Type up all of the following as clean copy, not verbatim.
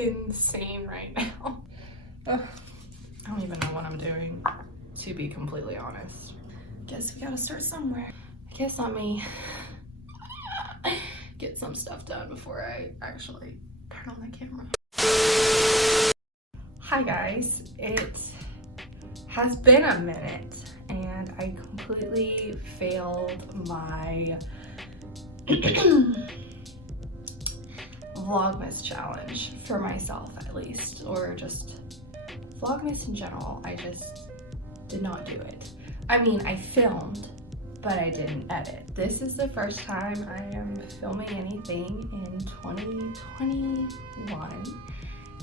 insane right now. Ugh. I don't even know what I'm doing, to be completely honest. Guess we gotta start somewhere. I guess let me get some stuff done before I actually turn on the camera. Hi guys, it has been a minute and I completely failed my Vlogmas challenge, for myself at least, or just Vlogmas in general. I just did not do it. I mean, I filmed, but I didn't edit. This is the first time I am filming anything in 2021,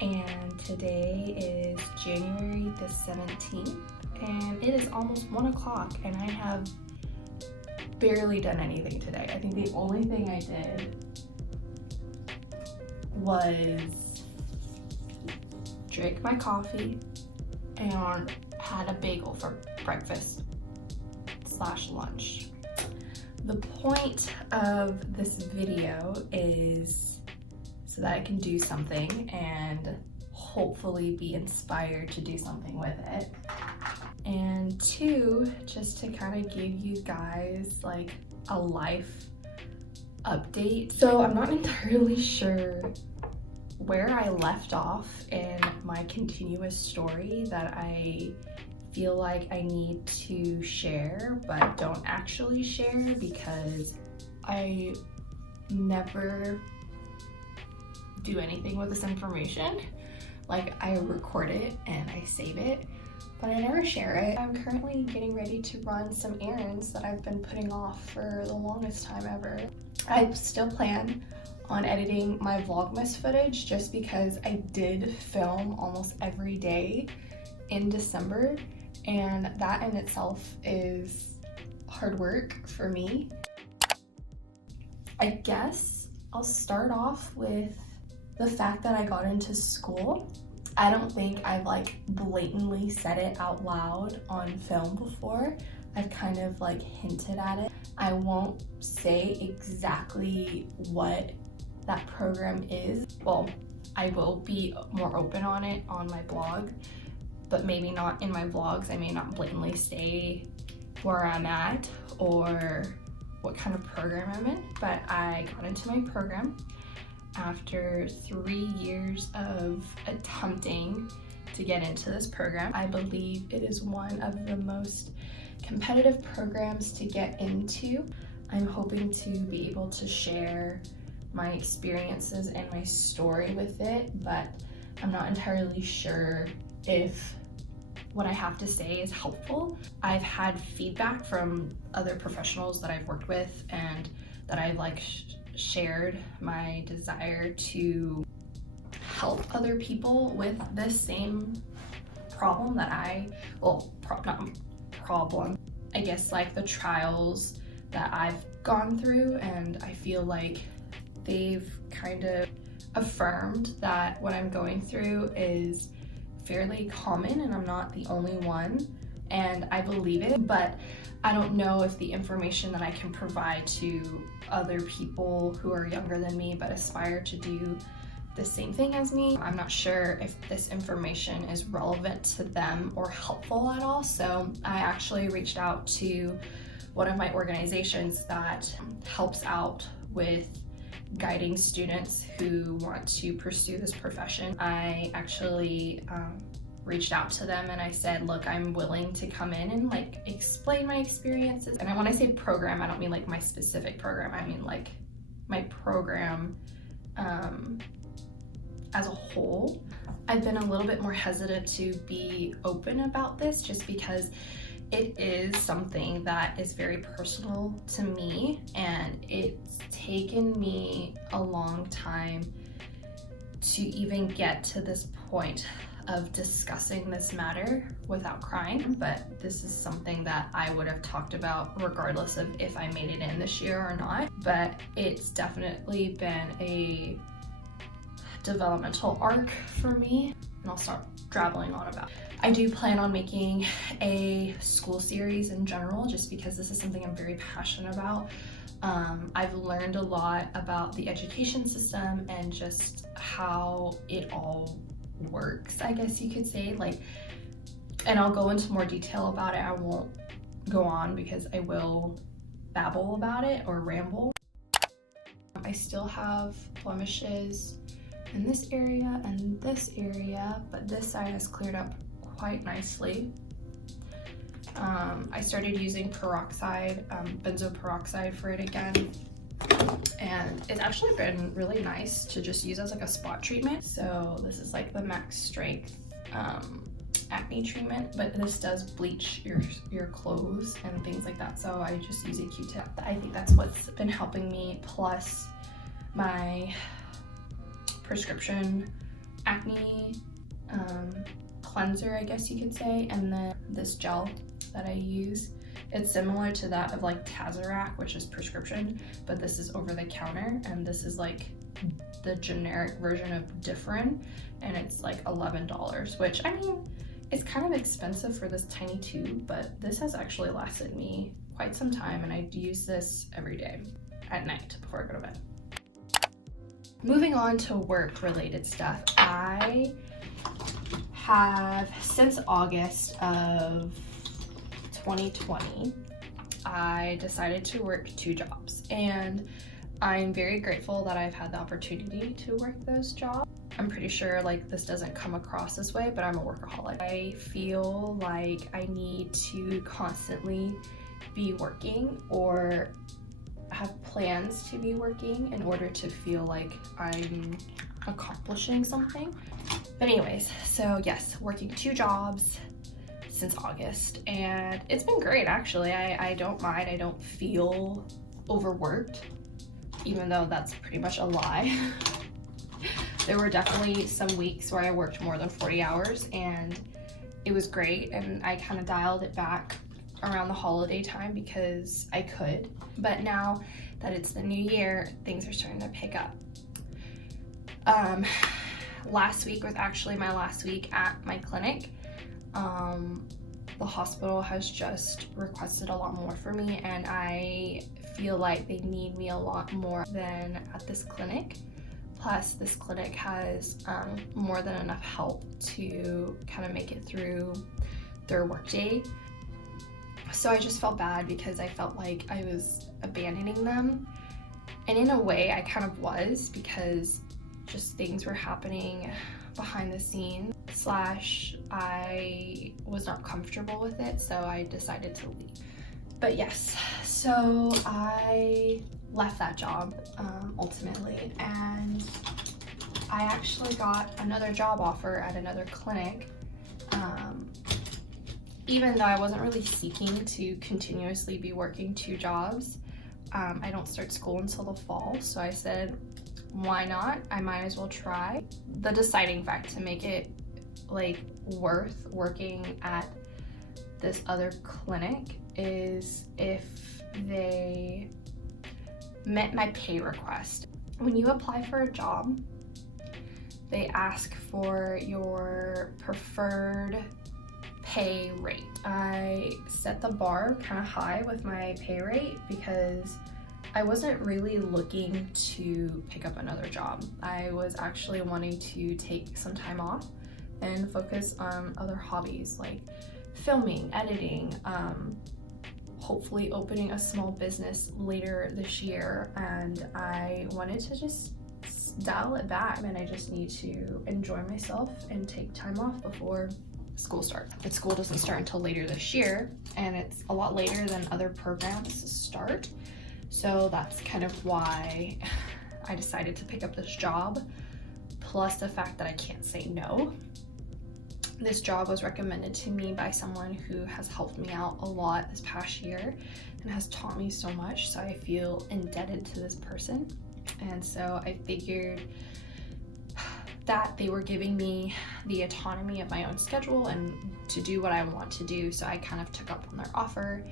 and today is January the 17th, and it is almost 1 o'clock, and I have barely done anything today. I think the only thing I did was drink my coffee and had a bagel for breakfast / lunch. The point of this video is so that I can do something and hopefully be inspired to do something with it. And two, just to kind of give you guys like a life update. So I'm not entirely sure where I left off in my continuous story that I feel like I need to share but don't actually share, because I never do anything with this information. Like, I record it and I save it, but I never share it. I'm currently getting ready to run some errands that I've been putting off for the longest time ever. I still plan on editing my Vlogmas footage just because I did film almost every day in December, and that in itself is hard work for me. I guess I'll start off with the fact that I got into school. I don't think I've like blatantly said it out loud on film before. I've kind of like hinted at it. I won't say exactly what that program is. Well, I will be more open on it on my blog, but maybe not in my vlogs. I may not blatantly say where I'm at or what kind of program I'm in, but I got into my program after 3 years of attempting to get into this program. I believe it is one of the most competitive programs to get into. I'm hoping to be able to share my experiences and my story with it, but I'm not entirely sure if what I have to say is helpful. I've had feedback from other professionals that I've worked with and that I've like shared my desire to help other people with this same problem that I guess like the trials that I've gone through, and I feel like they've kind of affirmed that what I'm going through is fairly common and I'm not the only one, and I believe it, but I don't know if the information that I can provide to other people who are younger than me but aspire to do the same thing as me, I'm not sure if this information is relevant to them or helpful at all. So I actually reached out to one of my organizations that helps out with guiding students who want to pursue this profession. I actually reached out to them and I said, look, I'm willing to come in and like explain my experiences. And when I say program, I don't mean like my specific program. I mean like my program as a whole. I've been a little bit more hesitant to be open about this just because it is something that is very personal to me, and it's taken me a long time to even get to this point of discussing this matter without crying. But this is something that I would have talked about regardless of if I made it in this year or not. But it's definitely been a developmental arc for me, and I'll start drabbling on about it. I do plan on making a school series in general just because this is something I'm very passionate about, I've learned a lot about the education system and just how it all works, I guess you could say. Like, and I'll go into more detail about it. I won't go on because I will babble about it or ramble. I still have blemishes in this area and this area, but this side has cleared up quite nicely. I started using peroxide, benzoyl peroxide for it again, and it's actually been really nice to just use as like a spot treatment. So this is like the max strength acne treatment, but this does bleach your clothes and things like that, so I just use a Q-tip. I think that's what's been helping me, plus my prescription acne cleanser, I guess you could say, and then this gel that I use. It's similar to that of like Tazorac, which is prescription, but this is over the counter, and this is like the generic version of Differin, and it's like $11, which, I mean, it's kind of expensive for this tiny tube, but this has actually lasted me quite some time, and I use this every day at night before I go to bed. Moving on to work related stuff, I have, since August of 2020, I decided to work 2 jobs, and I'm very grateful that I've had the opportunity to work those jobs. I'm pretty sure like this doesn't come across this way, but I'm a workaholic. I feel like I need to constantly be working or have plans to be working in order to feel like I'm accomplishing something. But anyways, so yes, working 2 jobs since August, and it's been great actually. I don't mind. I don't feel overworked, even though that's pretty much a lie. There were definitely some weeks where I worked more than 40 hours, and it was great, and I kind of dialed it back around the holiday time because I could. But now that it's the new year, things are starting to pick up. Last week was actually my last week at my clinic. The hospital has just requested a lot more for me, and I feel like they need me a lot more than at this clinic. Plus, this clinic has more than enough help to kind of make it through their workday. So I just felt bad because I felt like I was abandoning them. And in a way, I kind of was, because just things were happening behind the scenes, / I was not comfortable with it, so I decided to leave. But yes, so I left that job ultimately, and I actually got another job offer at another clinic. Even though I wasn't really seeking to continuously be working 2 jobs, I don't start school until the fall, so I said, why not? I might as well try. The deciding fact to make it like worth working at this other clinic is if they met my pay request. When you apply for a job, they ask for your preferred pay rate. I set the bar kind of high with my pay rate because I wasn't really looking to pick up another job. I was actually wanting to take some time off and focus on other hobbies like filming, editing, hopefully opening a small business later this year, and I wanted to just dial it back, and I just need to enjoy myself and take time off before school starts. But school doesn't start until later this year, and it's a lot later than other programs start, so that's kind of why I decided to pick up this job, plus the fact that I can't say no. This job was recommended to me by someone who has helped me out a lot this past year and has taught me so much, so I feel indebted to this person. And so I figured that they were giving me the autonomy of my own schedule and to do what I want to do, so I kind of took up on their offer,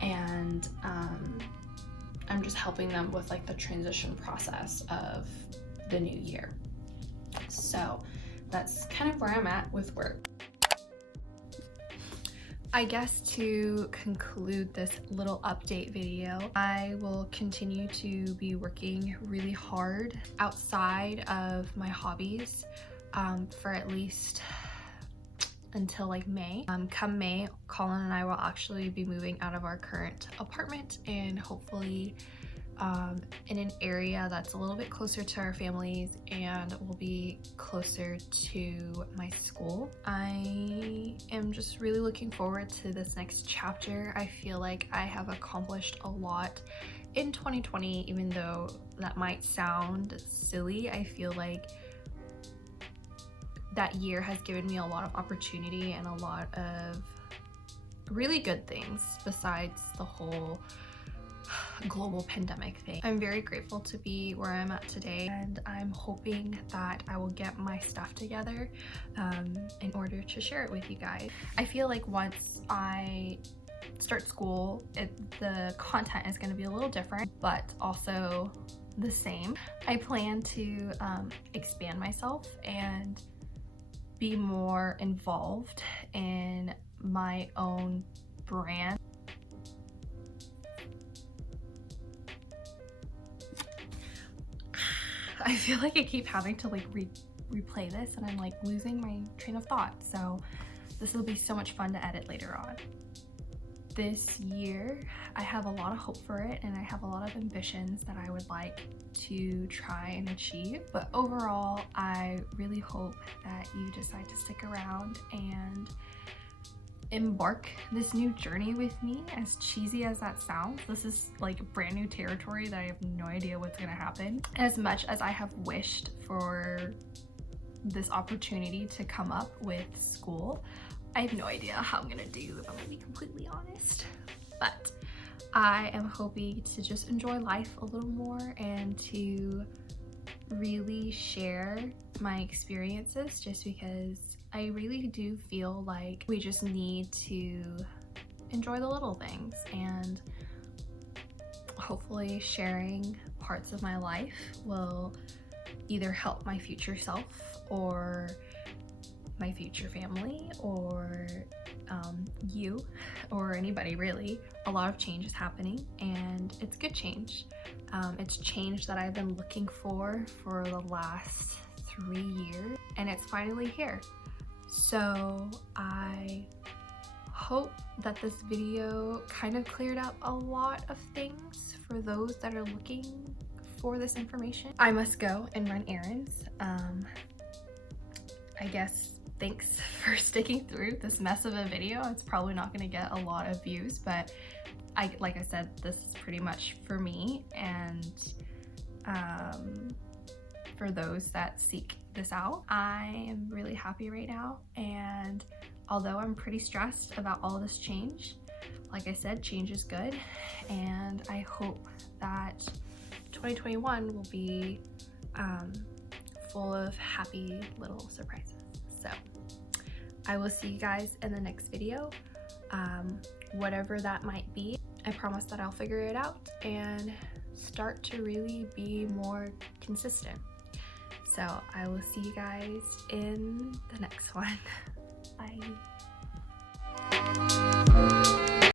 and I'm just helping them with like the transition process of the new year. So that's kind of where I'm at with work. I guess to conclude this little update video, I will continue to be working really hard outside of my hobbies for at least until like May. Come May, Colin and I will actually be moving out of our current apartment and hopefully in an area that's a little bit closer to our families and will be closer to my school. I am just really looking forward to this next chapter. I feel like I have accomplished a lot in 2020, even though that might sound silly. I feel like that year has given me a lot of opportunity and a lot of really good things besides the whole global pandemic thing. I'm very grateful to be where I'm at today, and I'm hoping that I will get my stuff together in order to share it with you guys. I feel like once I start school, the content is going to be a little different, but also the same. I plan to expand myself and be more involved in my own brand. I feel like I keep having to like replay this and I'm like losing my train of thought. So this will be so much fun to edit later on. This year, I have a lot of hope for it and I have a lot of ambitions that I would like to try and achieve. But overall, I really hope that you decide to stick around and embark this new journey with me. As cheesy as that sounds, this is like brand new territory that I have no idea what's gonna happen. As much as I have wished for this opportunity to come up with school, I have no idea how I'm gonna do, if I'm gonna be completely honest. But I am hoping to just enjoy life a little more and to really share my experiences, just because I really do feel like we just need to enjoy the little things, and hopefully sharing parts of my life will either help my future self or my future family or you or anybody really. A lot of change is happening and it's good change. It's change that I've been looking for the last 3 years and it's finally here. So I hope that this video kind of cleared up a lot of things for those that are looking for this information. I must go and run errands. I guess thanks for sticking through this mess of a video. It's probably not going to get a lot of views, but like I said, this is pretty much for me and for those that seek this out. I am really happy right now, and although I'm pretty stressed about all of this change, like I said, change is good, and I hope that 2021 will be full of happy little surprises. So I will see you guys in the next video, whatever that might be. I promise that I'll figure it out and start to really be more consistent. So I will see you guys in the next one. Bye.